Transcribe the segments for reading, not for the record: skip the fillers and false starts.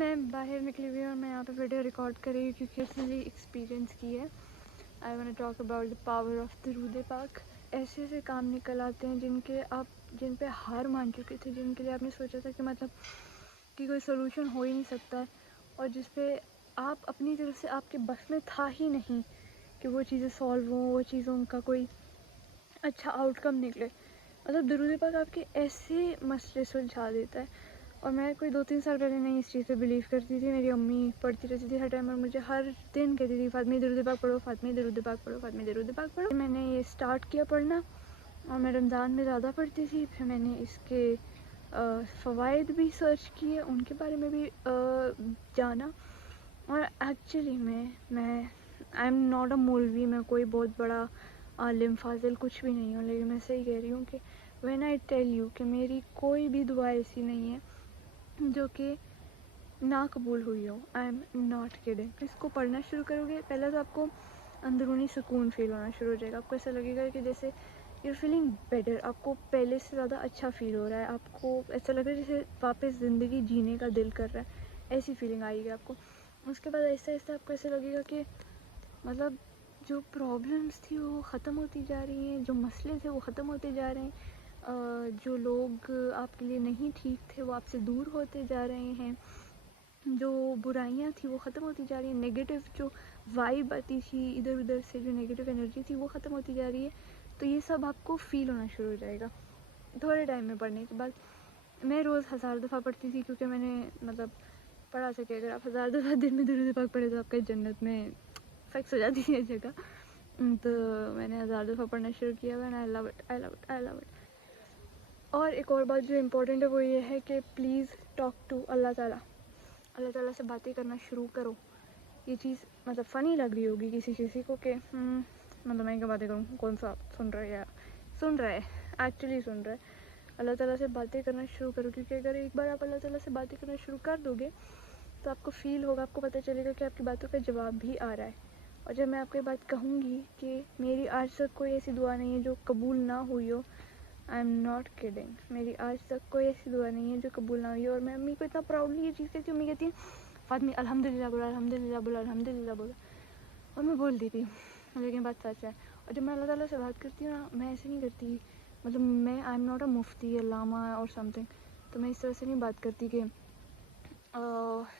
میں باہر نکلی ہوئی ہوں اور میں یہاں پہ ویڈیو ریکارڈ کر رہی ہوں کیونکہ ریسنٹلی ایکسپیرینس کی ہے. I want to talk about the power of درود پاک. ایسے ایسے کام نکل آتے ہیں جن پہ ہار مان چکے تھے, جن کے لیے آپ نے سوچا تھا کہ مطلب کہ کوئی سولوشن ہو ہی نہیں سکتا ہے, اور جس پہ آپ اپنی طرف سے آپ کے بس میں تھا ہی نہیں کہ وہ چیزیں سالو ہوں, وہ چیزوں کا کوئی اچھا آؤٹ کم نکلے. مطلب درود پاک آپ کے ایسے مسئلے سلجھا دیتا ہے. اور میں کوئی 2-3 سال پہلے نہیں اس چیز پہ بلیو کرتی تھی. میری امی پڑھتی رہتی تھی ہر ٹائم, اور مجھے ہر دن کہتی تھی فاطمہ درود پاک پڑھو, فاطمہ درود پاک پڑھو, فاطمہ درود پاک پڑھو. میں نے یہ اسٹارٹ کیا پڑھنا, اور میں رمضان میں زیادہ پڑھتی تھی. پھر میں نے اس کے فوائد بھی سرچ کیے, ان کے بارے میں بھی جانا. اور ایکچولی میں آئی ایم ناٹ اے مولوی, میں کوئی بہت بڑا عالم فاضل کچھ بھی نہیں ہوں, لیکن میں صحیح کہہ رہی ہوں کہ وین آئی ٹیل یو کہ میری کوئی بھی دعا ایسی نہیں ہے جو کہ نا قبول ہوئی ہو. I am not kidding. اس کو پڑھنا شروع کرو گے, پہلے تو آپ کو اندرونی سکون فیل ہونا شروع ہو جائے گا. آپ کو ایسا لگے گا کہ جیسے یو فیلنگ بیٹر, آپ کو پہلے سے زیادہ اچھا فیل ہو رہا ہے. آپ کو ایسا لگ رہا ہے جیسے واپس زندگی جینے کا دل کر رہا ہے, ایسی فیلنگ آئے گی آپ کو. اس کے بعد آہستہ آہستہ آپ کو ایسا لگے گا کہ مطلب جو پرابلمس تھی وہ ختم ہوتی جا رہی ہیں, جو مسئلے تھے وہ ختم ہوتے جا رہے ہیں, جو لوگ آپ کے لیے نہیں ٹھیک تھے وہ آپ سے دور ہوتے جا رہے ہیں, جو برائیاں تھیں وہ ختم ہوتی جا رہی ہیں, نیگیٹو جو وائب آتی تھی ادھر ادھر سے, جو نیگیٹو انرجی تھی وہ ختم ہوتی جا رہی ہے. تو یہ سب آپ کو فیل ہونا شروع ہو جائے گا تھوڑے ٹائم میں پڑھنے کے بعد. میں روز 1000 دفعہ پڑھتی تھی, کیونکہ میں نے مطلب پڑھا تھا کہ اگر آپ 1000 دفعہ دن میں درود پاک پڑھے تو آپ کا جنت میں فکس ہو جاتی ہے جگہ. تو میں نے 1000 دفعہ پڑھنا شروع کیا ہوا, I love it, I love it, I love it. اور ایک اور بات جو امپورٹنٹ ہے وہ یہ ہے کہ پلیز ٹاک ٹو اللہ تعالیٰ. اللہ تعالیٰ سے باتیں کرنا شروع کرو. یہ چیز مطلب فنی لگ رہی ہوگی کسی کو کہ مطلب میں کیا باتیں کروں, کون سا سن رہا ہے یا سن رہا ہے, ایکچولی سن رہا ہے. اللہ تعالیٰ سے باتیں کرنا شروع کرو, کیونکہ اگر ایک بار آپ اللہ تعالیٰ سے باتیں کرنا شروع کر دو گے تو آپ کو فیل ہوگا, آپ کو پتہ چلے گا کہ آپ کی باتوں کا جواب بھی آ رہا ہے. اور جب میں آپ کو یہ بات کہوں گی کہ میری آج تک کوئی ایسی دعا نہیں ہے جو قبول نہ ہوئی ہو, آئی ایم ناٹ کڈنگ, میری آج تک کوئی ایسی دعا نہیں ہے جو قبول نہ ہوئی ہو. اور میں امی کو اتنا پراؤڈلی یہ چیز کہتی ہوں, امی کہتی ہیں فاطمی الحمدللہ بولا, الحمدللہ بولا, الحمدللہ بولا. اور میں بولتی تھی, لیکن بات سچ ہے. اور جب میں اللہ تعالیٰ سے بات کرتی ہوں نا, میں ایسے نہیں کرتی, مطلب میں آئی ایم ناٹ اے مفتی علامہ اور سم تھنگ, تو میں اس طرح سے نہیں بات کرتی کہ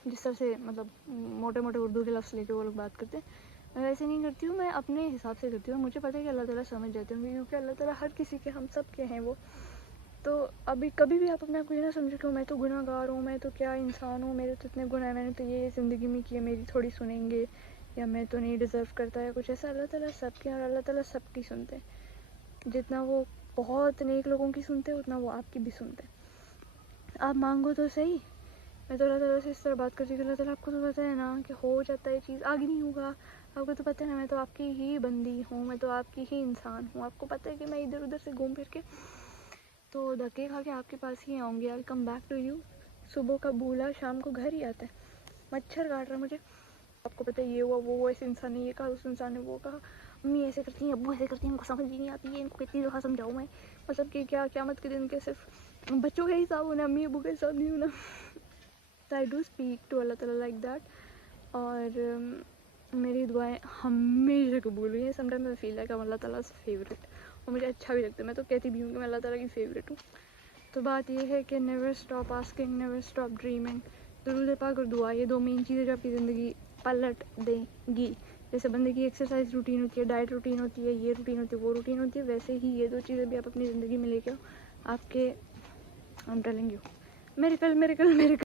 جس طرح سے مطلب موٹے موٹے اردو کے لفظ لے کے وہ لوگ بات کرتے ہیں. میں ویسے نہیں کرتی ہوں, میں اپنے حساب سے کرتی ہوں. مجھے پتہ ہے کہ اللہ تعالیٰ سمجھ جاتے ہیں, کیونکہ اللہ تعالیٰ ہر کسی کے, ہم سب کے ہیں وہ. تو ابھی کبھی بھی آپ اپنے آپ کو یہ نہ سمجھو کہ میں تو گناہ گار ہوں, میں تو کیا انسان ہوں, میرے تو اتنے گناہ ہیں, میں نے تو یہ زندگی میں کیے, میری تھوڑی سنیں گے, یا میں تو نہیں ڈیزرو کرتا ہے کچھ ایسا. اللہ تعالیٰ سب کے ہیں, اور اللہ تعالیٰ سب کی سنتے ہیں. جتنا وہ بہت نیک لوگوں کی سنتے ہیں اتنا وہ آپ کی بھی سنتے ہیں. آپ مانگو تو صحیح. میں تو اللہ تعالیٰ سے اس طرح بات کرتی ہوں کہ اللہ تعالیٰ آپ کو تو پتہ ہے نا کہ ہو جاتا ہے یہ چیز, آگے نہیں ہوگا. آپ کو تو پتہ ہے میں تو آپ کی ہی بندی ہوں, میں تو آپ کی ہی انسان ہوں. آپ کو پتہ ہے کہ میں ادھر ادھر سے گھوم پھر کے تو دھکے کھا کے آپ کے پاس ہی آؤں گی. آئی کم بیک ٹو یو. صبح کا بھولا شام کو گھر ہی آتا ہے. مچھر کاٹ رہا ہے مجھے, آپ کو پتہ ہے یہ ہوا وہ ایسے انسان نے یہ کہا, اس انسان نے وہ کہا, امی ایسے کرتی ہیں, ابو ایسے کرتی ہیں, ان کو سمجھ ہی نہیں آتی ہے, ان کو کتنی دفعہ سمجھاؤں میں. مطلب کہ کیا قیامت کے دن کے صرف بچوں کا حساب ہونا, امی ابو کا حساب نہیں ہونا. تو آئی ڈو اسپیک ٹو اللہ تعالیٰ لائک دیٹ. اور میری دعائیں ہمیشہ قبول ہوئی ہیں. سم ٹائم میں فیل ہے کہ اللہ تعالیٰ سے فیوریٹ, اور مجھے اچھا بھی لگتا ہے. میں تو کہتی بھی ہوں کہ میں اللہ تعالیٰ کی فیوریٹ ہوں. تو بات یہ ہے کہ never stop asking, never stop dreaming. درود پاک اور دعا, یہ 2 مین چیزیں جو آپ کی زندگی پلٹ دیں گی. جیسے بندے کی ایکسرسائز روٹین ہوتی ہے, ڈائٹ روٹین ہوتی ہے, یہ روٹین ہوتی ہے, وہ روٹین ہوتی ہے, ویسے ہی یہ 2 چیزیں بھی آپ اپنی زندگی میں لے کے آؤ. آپ کے, I am telling you, miracle miracle miracle.